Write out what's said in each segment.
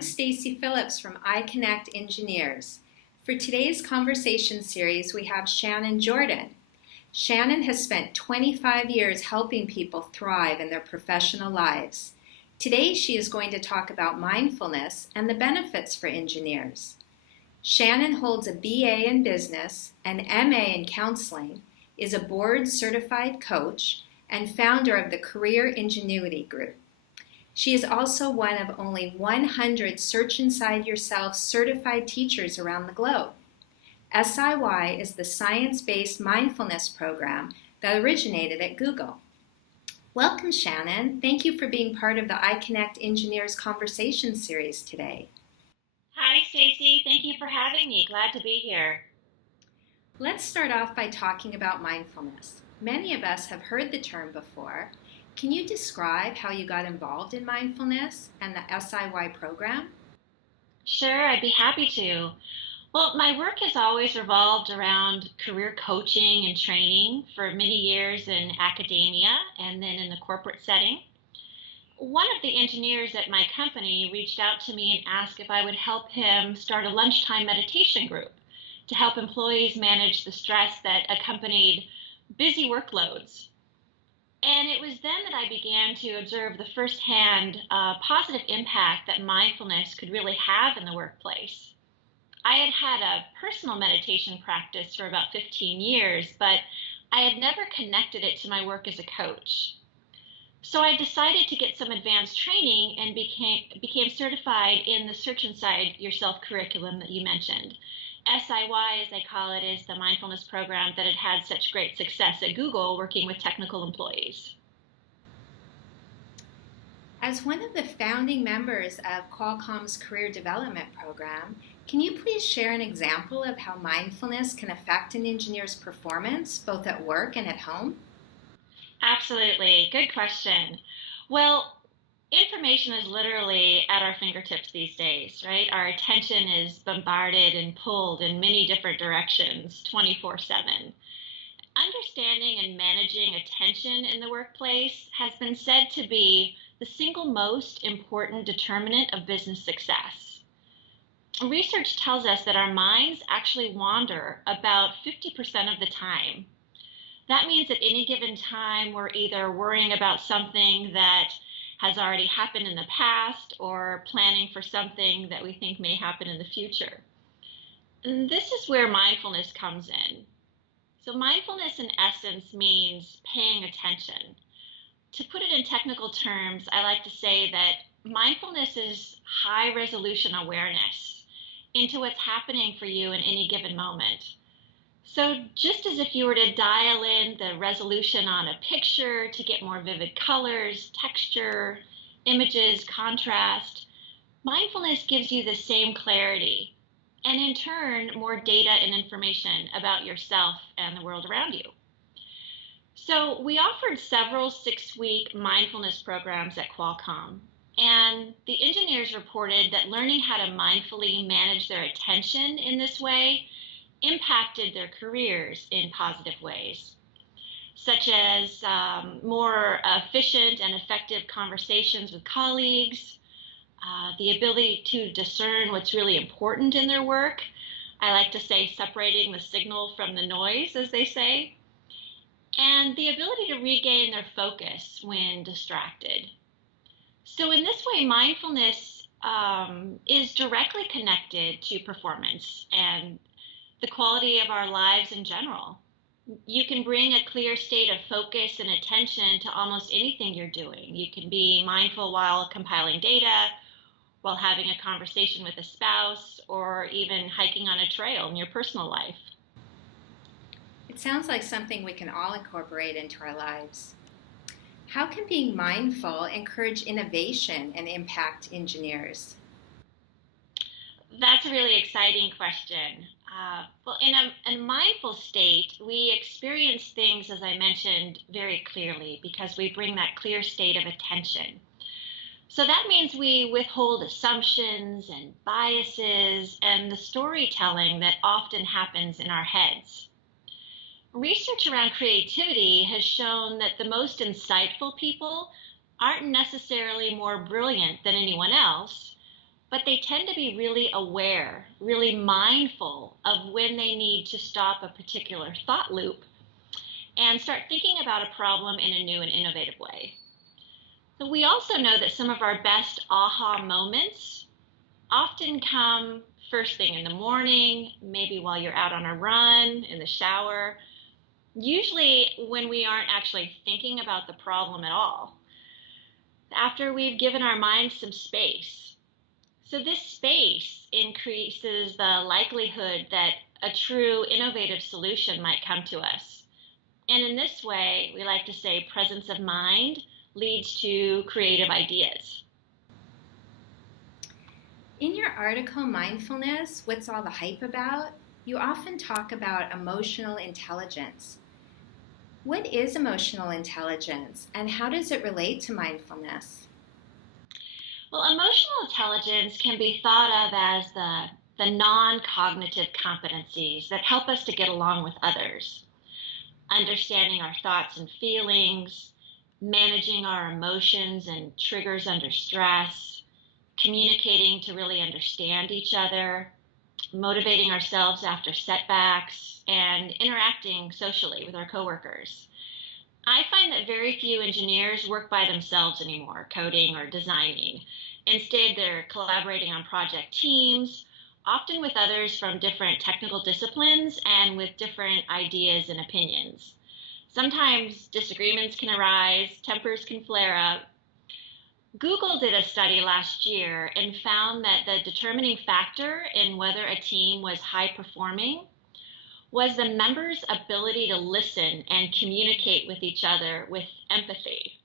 I'm Stacy Phillips from iConnectEngineers. For today's conversation series, we have Shannon Jordan. Shannon has spent 25 years helping people thrive in their professional lives. Today, she is going to talk about mindfulness and the benefits for engineers. Shannon holds a BA in business, an MA in counseling, is a board-certified coach, and founder of the Career Ingenuity Group. She is also one of only 100 Search Inside Yourself certified teachers around the globe. SIY is the science-based mindfulness program that originated at Google. Welcome, Shannon. Thank you for being part of the iConnectEngineers conversation series today. Hi, Stacy. Thank you for having me. Glad to be here. Let's start off by talking about mindfulness. Many of us have heard the term before. Can you describe how you got involved in mindfulness and the SIY program? Sure, I'd be happy to. Well, my work has always revolved around career coaching and training for many years in academia and then in the corporate setting. One of the engineers at my company reached out to me and asked if I would help him start a lunchtime meditation group to help employees manage the stress that accompanied busy workloads. And it was then that I began to observe the firsthand positive impact that mindfulness could really have in the workplace. I had had a personal meditation practice for about 15 years, but I had never connected it to my work as a coach. So I decided to get some advanced training and became certified in the Search Inside Yourself curriculum that you mentioned. SIY, as they call it, is the mindfulness program that had such great success at Google working with technical employees. As one of the founding members of Qualcomm's career development program, can you please share an example of how mindfulness can affect an engineer's performance, both at work and at home? Absolutely. Good question. Well, information is literally at our fingertips these days, right? Our attention is bombarded and pulled in many different directions 24/7. Understanding and managing attention in the workplace has been said to be the single most important determinant of business success. Research tells us that our minds actually wander about 50% of the time. That means at any given time, we're either worrying about something that has already happened in the past or planning for something that we think may happen in the future. And this is where mindfulness comes in. So mindfulness in essence means paying attention. To put it in technical terms, I like to say that mindfulness is high resolution awareness into what's happening for you in any given moment. So just as if you were to dial in the resolution on a picture to get more vivid colors, texture, images, contrast, mindfulness gives you the same clarity and in turn more data and information about yourself and the world around you. So we offered several 6-week mindfulness programs at Qualcomm, and the engineers reported that learning how to mindfully manage their attention in this way impacted their careers in positive ways, such as more efficient and effective conversations with colleagues, the ability to discern what's really important in their work. I like to say separating the signal from the noise, as they say, and the ability to regain their focus when distracted. So in this way, mindfulness is directly connected to performance and the quality of our lives in general. You can bring a clear state of focus and attention to almost anything you're doing. You can be mindful while compiling data, while having a conversation with a spouse, or even hiking on a trail in your personal life. It sounds like something we can all incorporate into our lives. How can being mindful encourage innovation and impact engineers? That's a really exciting question. Well, in a mindful state, we experience things, as I mentioned, very clearly because we bring that clear state of attention. So that means we withhold assumptions and biases and the storytelling that often happens in our heads. Research around creativity has shown that the most insightful people aren't necessarily more brilliant than anyone else, but they tend to be really aware, really mindful of when they need to stop a particular thought loop and start thinking about a problem in a new and innovative way. So we also know that some of our best aha moments often come first thing in the morning, maybe while you're out on a run, in the shower, usually when we aren't actually thinking about the problem at all, after we've given our minds some space. So this space increases the likelihood that a true innovative solution might come to us. And in this way, we like to say presence of mind leads to creative ideas. In your article, Mindfulness, What's All the Hype About?, you often talk about emotional intelligence. What is emotional intelligence, and how does it relate to mindfulness? Well, emotional intelligence can be thought of as the non-cognitive competencies that help us to get along with others, understanding our thoughts and feelings, managing our emotions and triggers under stress, communicating to really understand each other, motivating ourselves after setbacks, and interacting socially with our coworkers. I find that very few engineers work by themselves anymore, coding or designing. Instead, they're collaborating on project teams, often with others from different technical disciplines and with different ideas and opinions. Sometimes disagreements can arise, tempers can flare up. Google did a study last year and found that the determining factor in whether a team was high performing was the members' ability to listen and communicate with each other with empathy.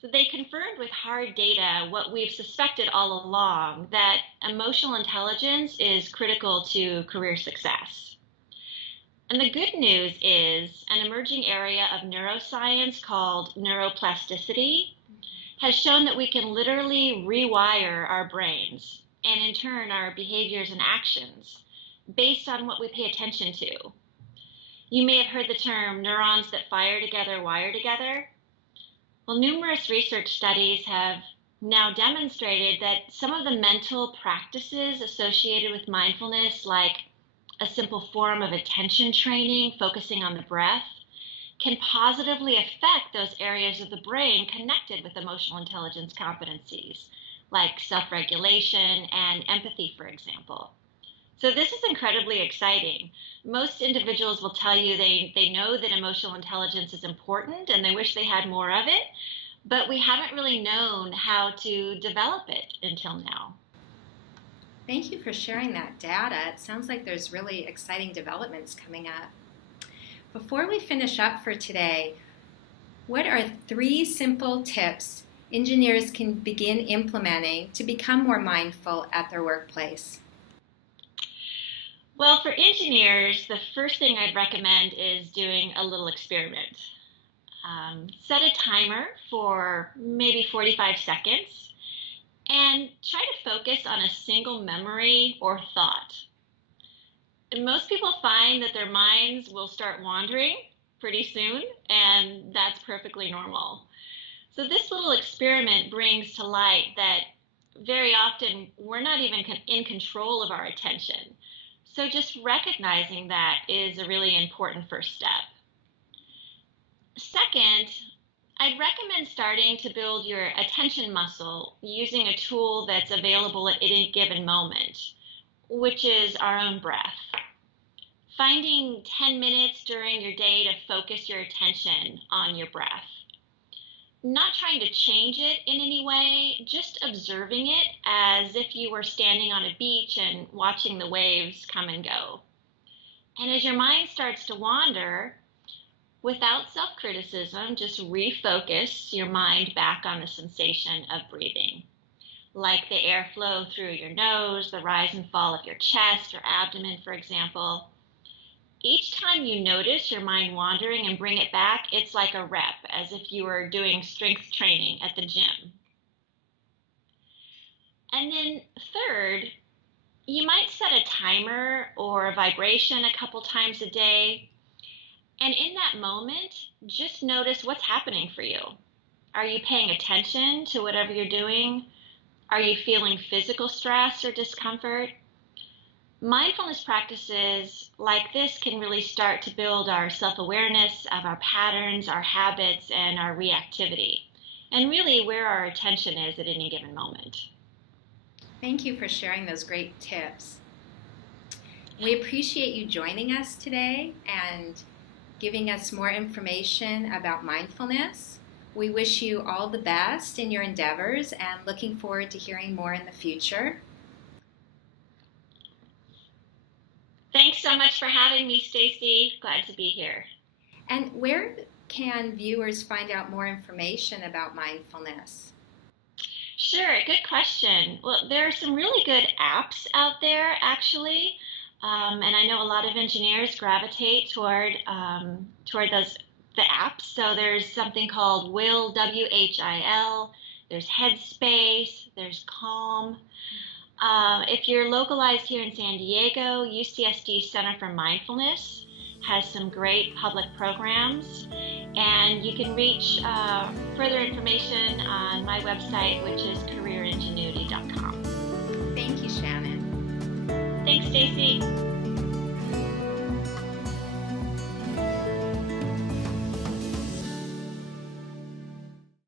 So they confirmed with hard data what we've suspected all along, that emotional intelligence is critical to career success. And the good news is an emerging area of neuroscience called neuroplasticity has shown that we can literally rewire our brains and in turn our behaviors and actions based on what we pay attention to. You may have heard the term neurons that fire together wire together. Well, numerous research studies have now demonstrated that some of the mental practices associated with mindfulness, like a simple form of attention training focusing on the breath, can positively affect those areas of the brain connected with emotional intelligence competencies, like self-regulation and empathy, for example. So this is incredibly exciting. Most individuals will tell you they know that emotional intelligence is important and they wish they had more of it, but we haven't really known how to develop it until now. Thank you for sharing that data. It sounds like there's really exciting developments coming up. Before we finish up for today, what are 3 simple tips engineers can begin implementing to become more mindful at their workplace? Well, for engineers, the first thing I'd recommend is doing a little experiment. Set a timer for maybe 45 seconds and try to focus on a single memory or thought. And most people find that their minds will start wandering pretty soon, and that's perfectly normal. So this little experiment brings to light that very often we're not even in control of our attention. So just recognizing that is a really important first step. Second, I'd recommend starting to build your attention muscle using a tool that's available at any given moment, which is our own breath. Finding 10 minutes during your day to focus your attention on your breath. Not trying to change it in any way, just observing it as if you were standing on a beach and watching the waves come and go. And as your mind starts to wander, without self-criticism, just refocus your mind back on the sensation of breathing. Like the airflow through your nose, the rise and fall of your chest or abdomen, for example. Each time you notice your mind wandering and bring it back, it's like a rep, as if you were doing strength training at the gym. And then third, you might set a timer or a vibration a couple times a day. And in that moment, just notice what's happening for you. Are you paying attention to whatever you're doing? Are you feeling physical stress or discomfort? Mindfulness practices like this can really start to build our self-awareness of our patterns, our habits, and our reactivity, and really where our attention is at any given moment. Thank you for sharing those great tips. We appreciate you joining us today and giving us more information about mindfulness. We wish you all the best in your endeavors and looking forward to hearing more in the future. Thanks so much for having me, Stacy. Glad to be here. And where can viewers find out more information about mindfulness? Sure, good question. Well, there are some really good apps out there, actually, and I know a lot of engineers gravitate toward the apps. So there's something called Will, WHIL. There's Headspace. There's Calm. If you're localized here in San Diego, UCSD Center for Mindfulness has some great public programs, and you can reach further information on my website, which is careeringenuity.com.